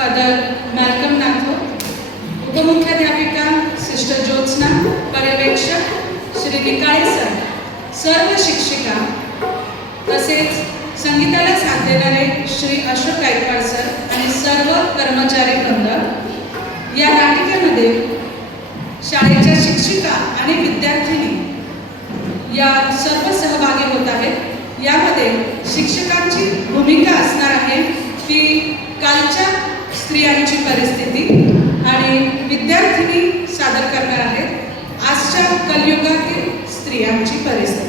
Father Malcolm नाथो, उपमुख्याध्यापिका sister Jyotsna, पर्यवेक्षक Shri Nikale sir, सर्व शिक्षिका तसेच संगीताला साथ देणारे श्री अशोक गायकवाड सर आणि सर्व कर्मचारी वृंद, या नाटिकेमध्ये शाळेच्या शिक्षिका आणि विद्यार्थिनी या सर्व सहभागी होत आहेत। यामध्ये शिक्षकांची भूमिका असणार आहे ती कालच्या स्त्रियांची परिस्थिती आणि विद्यार्थिनी सादर करणार आहेत आजच्या कलियुगातील स्त्रियांची परिस्थिती।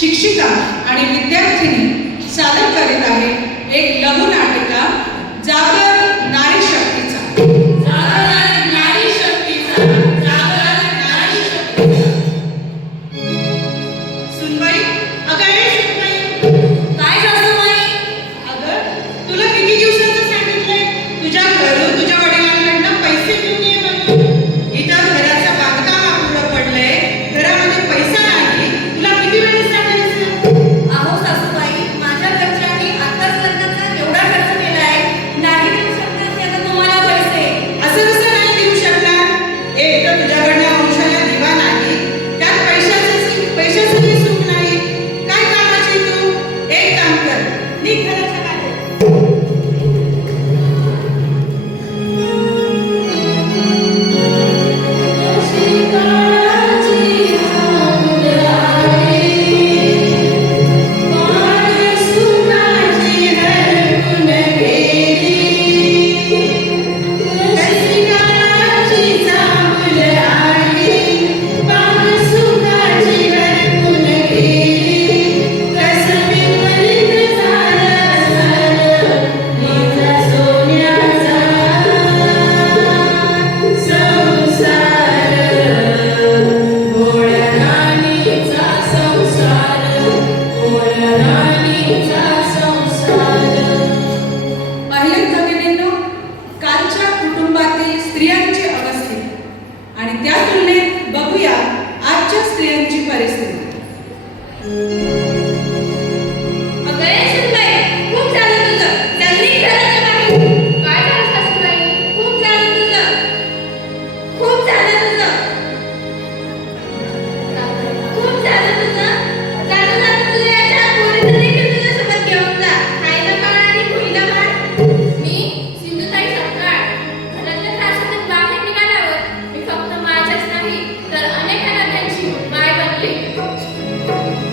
शिक्षिका आणि विद्यार्थिनी सादर करीत आहे एक लघु नाटिका जागर नारी शक्तीचा। सुनबाई, अगं काय झालं बाई? अगं तुला किती दिवसाचं सांगितलंय तुझ्या घरून तुझ्या वडिलांकडनं पैसे घेऊन ये म्हणून। इथं घराचं बांधकाम अपुरं पडलंय, घरामध्ये पैसा नाही, तुला किती वेळेस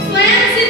स्वयं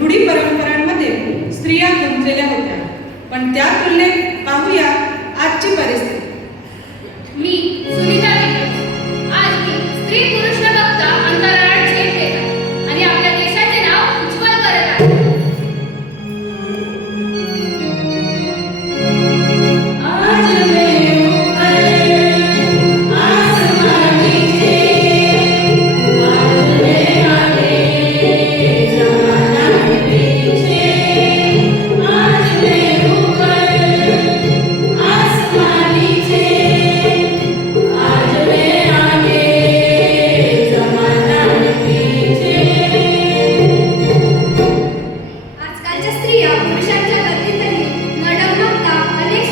रूढी परंपरांमध्ये स्त्रिया गुंतलेल्या होत्या. पण त्या तुलनेत पाहूया आजची परिस्थिती. मी सुनीता विक्रम. आज मी स्त्री पुरुष न बघता अंतराळात झेप देत आहे आणि आपल्या देशाचे नाव उज्ज्वल करत आहे. आजकालच्या स्त्रिया पुरुषांच्या गतीतही न डगमगता अनेक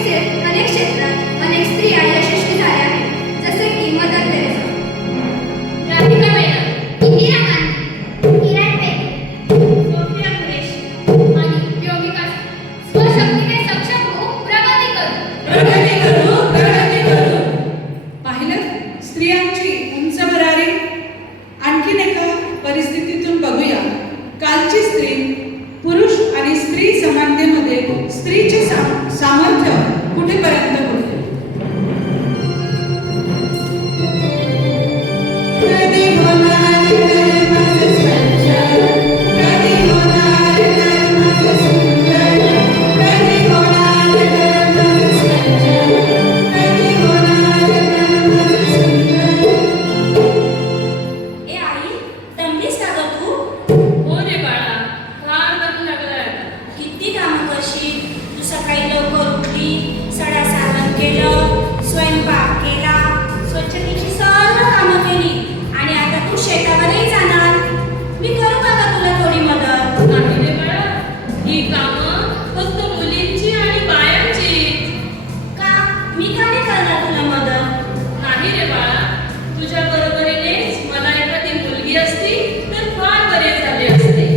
क्षेत्रात अनेक स्त्रिया यशस्वी झाल्या आहेत. जसे की mother Theresa, Radhika Menon, Indira Gandhi, Kiran Bedi, Sofia Qureshi आणि योगिका सिंग. स्वशक्तीने सक्षम हो, प्रगती करू. पाहिलं स्त्रियांची उंच भरारी. आणखीन एका परिस्थितीतून बघूया कालची स्त्री. पुरुष आणि स्त्री समानतेमध्ये स्त्रीचे सामर्थ्य कुठेपर्यंत होते. कधी होणार घर माझं स्वच्छ, कधी होणार घर माझं सुंदर, कधी होणार घर माझं स्वच्छ, कधी होणार घर माझं सुंदर. ए आई, दमलीस का ग तू? हो रे बाळा, फार दम लागलाय. किती कामं करशील? तू सकाळी लवकर उठली, सडा सारण केलं, स्वयंपाक केला, स्वच्छतेची सर्व कामं केली आणि आता तू शेतावरही जाणार. मी करू का ग तुला थोडी मदत? नाही रे बाळा, ही कामं फक्त मुलींची आणि बायांची. का? मी का नाही करणार तुला मदत? नाही रे बाळा, तुझ्या बरोबरीनेच मला एखादी मुलगी असती तर फार बरे झाले असते.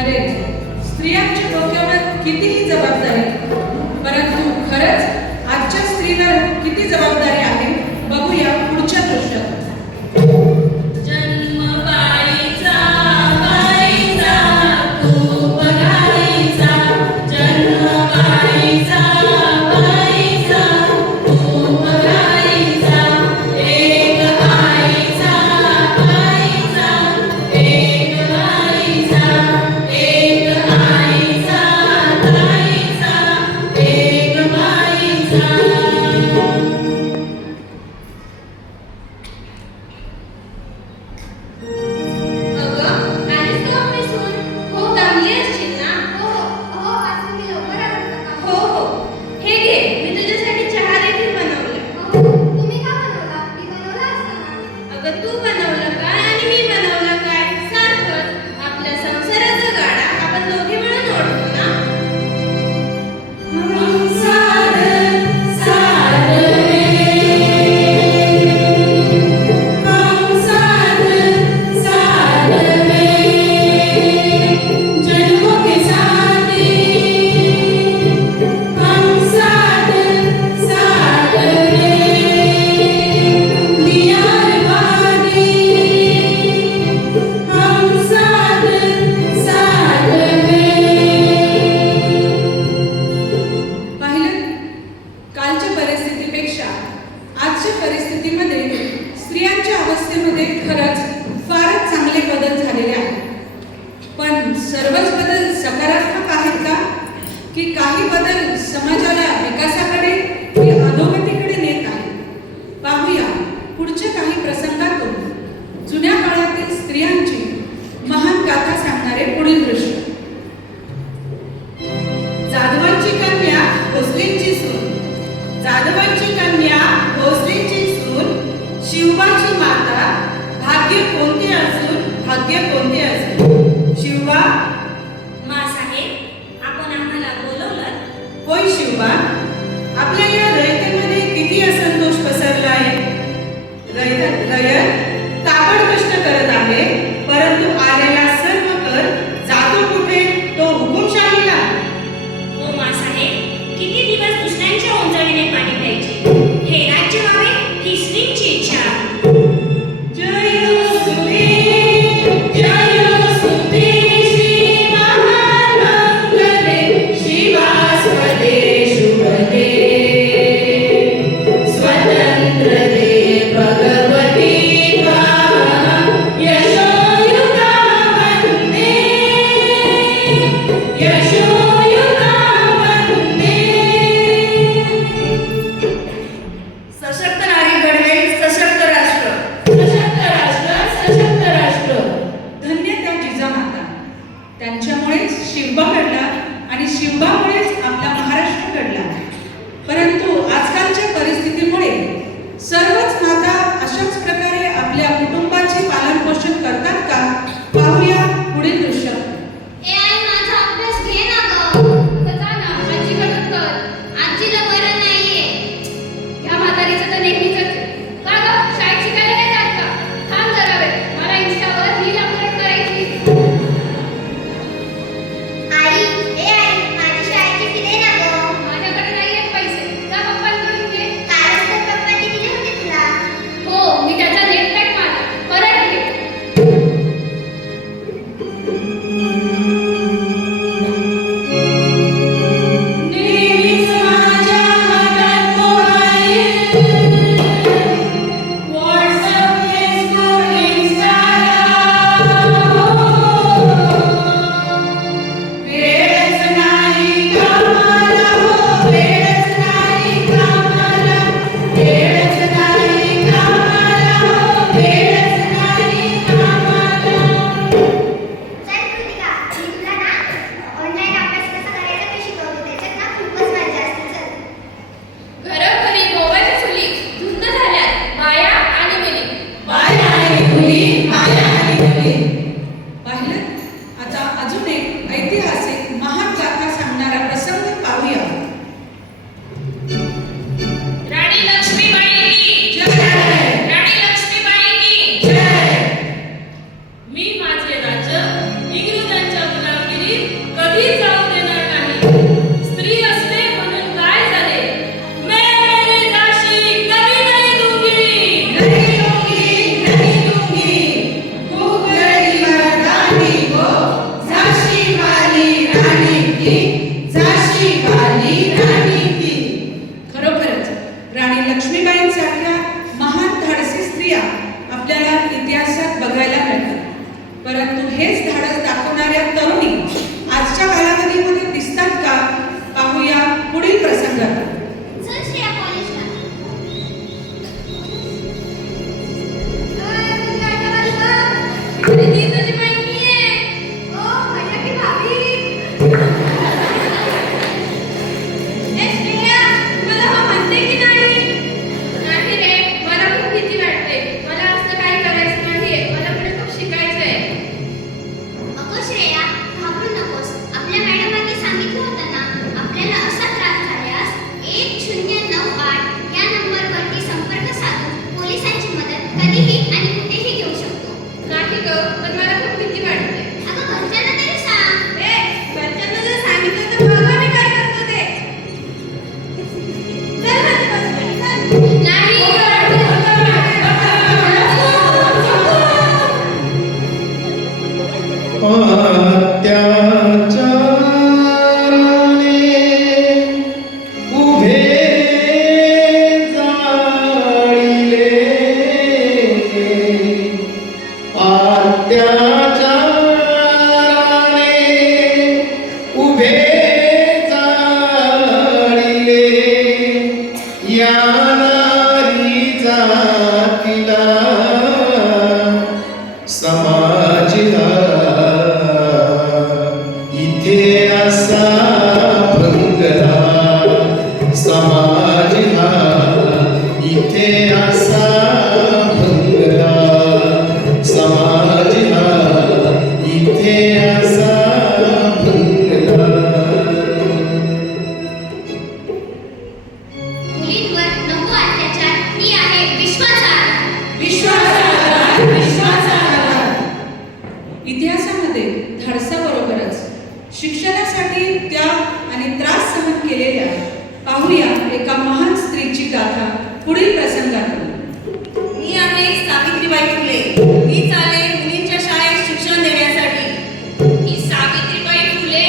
अरे स्त्रियांच्या डोक्यावर कितीही जबाबदारी, परंतु खरंच आजच्या स्त्रीला किती जबाबदारी आहे बघूया पुढच्या दृश्यात. जन्म बाईचा, बाईचा, खूप घाईचा. जन्म बाईचा, बाईचा, खूप घाईचा. एक आईचा, आईचा, एक आईचा, एक आईचा, आईचा, एक बाईचा. अगं, आलीस का ऑफिसहून? हो, दमली असशील ना? आज तुम्ही लवकर आलात का? हो हो. हे घे, मी तुझ्यासाठी चहा देखील बनवला. तुम्ही का बनवला? मी बनवला असता ना. अगं, तू बनवलं काय आणि मी बनवलं काय? सारखंच. आपल्या संसाराचा गाडा आपण दोघे मिळून ओढतो ना. पाहिलं कालच्या परिस्थितीपेक्षा आजच्या परिस्थितीमध्ये स्त्रियांच्या अवस्थेमध्ये खरंच फारच चांगले बदल झालेले आहेत. पण सर्वच बदल सकारात्मक आहेत का, की काही बदल समाजाला विकासाकडे की अधोगतीकडे नेत आहेत? पाहूया पुढच्या काही प्रसंगातून जुन्या काळातील स्त्रियांची महान गाथा सांगणारे पुढील दृश्य. जाधवांची कन्या भोसलेंची सून, जाधवांची कन्या भोसलेंची सून, शिवबाची माता, भाग्य कोणते असून, भाग्य कोणते असून. शिवबा, मासाहेब, आपण आम्हाला बोलवलं? होय शिवबा, आपल्या या रयतेमध्ये किती असंतोष पसरला आहे. रयत ताबड कष्ट करत आहे, परंतु आलेला सर्व कर जातो कुठे? तो हुकुमशाहीला. हो मासाहेब, किती दिवस दुसऱ्यांच्या ओंजळीने पाणी प्यायचे? हे राज्य व्हावे ही स्त्रीची इच्छा. जय सुखी, जय हेच धाडस दाखवणाऱ्या तरुणी आजच्या कालावधीमध्ये दिसतात का? पाहूया पुढील प्रसंगात. चल श्रेया कॉलेजला. दीदी तुझी बहिणी आहे. ओ भैया की भाभी. ए श्रेया, मला हा म्हणते की नाही? नाही रे, मला खूप भीती वाटते. मला असं काही करायचं नाहीये. मला पुढे खूप शिकायचंय. अगं श्रेया, घाबरू नकोस. आपल्या मॅडमांनी सांगितलं होतं ना, आपल्याला असा त्रास झाल्यास 1098 या नंबरवरती संपर्क साधून पोलिसांची मदत कधीही आणि कुठेही घेऊ शकतो. नाही ग, पण मला खूप भीती वाटते. अगं घरच्यांना तरी सांग. घरच्यांना जर सांगितलं तर बघा मी काय करतो ते. चल माझ्यापासून. नाही उभे जाळिले अत्याचाराने उभे जाळिले या नारी जातीला समाज इथे असा भंगला समाज इथे असा भंगला समाज इथे असा भंगला. मुलींवर नको अत्याचार ही आहे विश्वासार्ह. इतिहासामध्ये धाडसाबरोबरच शिक्षणासाठी त्याग आणि त्रास सहन केलेल्या पाहूया एका महान स्त्रीची गाथा पुढील प्रसंगातून. मी आहे सावित्रीबाई फुले. मी चाले मुलींच्या शाळेत शिक्षण देण्यासाठी. ही सावित्रीबाई फुले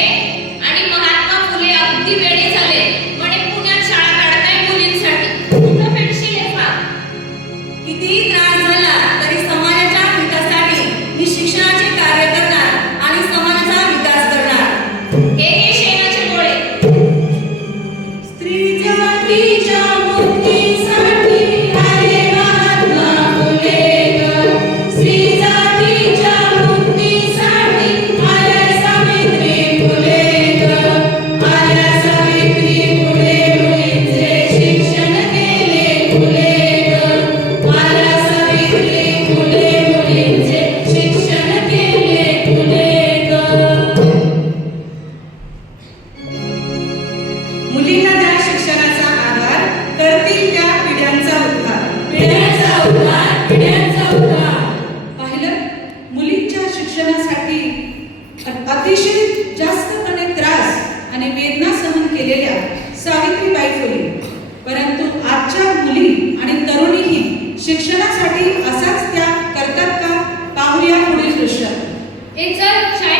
आणि महात्मा फुले अगदी वेडे झाले. म्हणे पुण्यात शाळा काढताय मुलींसाठी. कुठं भेटशील हे फार. कितीही त्रास झाला तरी समाजाच्या हितासाठी मी शिक्षणाचे कार्य करणार आणि समाजाचा विकास करणार. हे शेणाचे गोळे. स्त्री जातीच्या मुक्तीसाठी आले महात्मा फुले ग. स्त्री जातीच्या मुक्तीसाठी आल्या सावित्री फुले ग. आल्या सावित्री फुले मुलींचे शिक्षण केले फुले ग. आल्या सावित्री फुले मुलींचे शिक्षण केले फुले ग. मुलींना त्या शिक्षणाचा आधार करतील त्या पिढ्यांचा उद्धार. पाहिलं, मुलींच्या शिक्षणासाठी अतिशय जास्तपणे त्रास आणि वेदना सहन केलेल्या सावित्रीबाई फुले. परंतु आजच्या मुली आणि तरुणीही शिक्षणासाठी असाच त्याग करतात का? पाहूया पुढील दृश्यात. हे चल शाळेत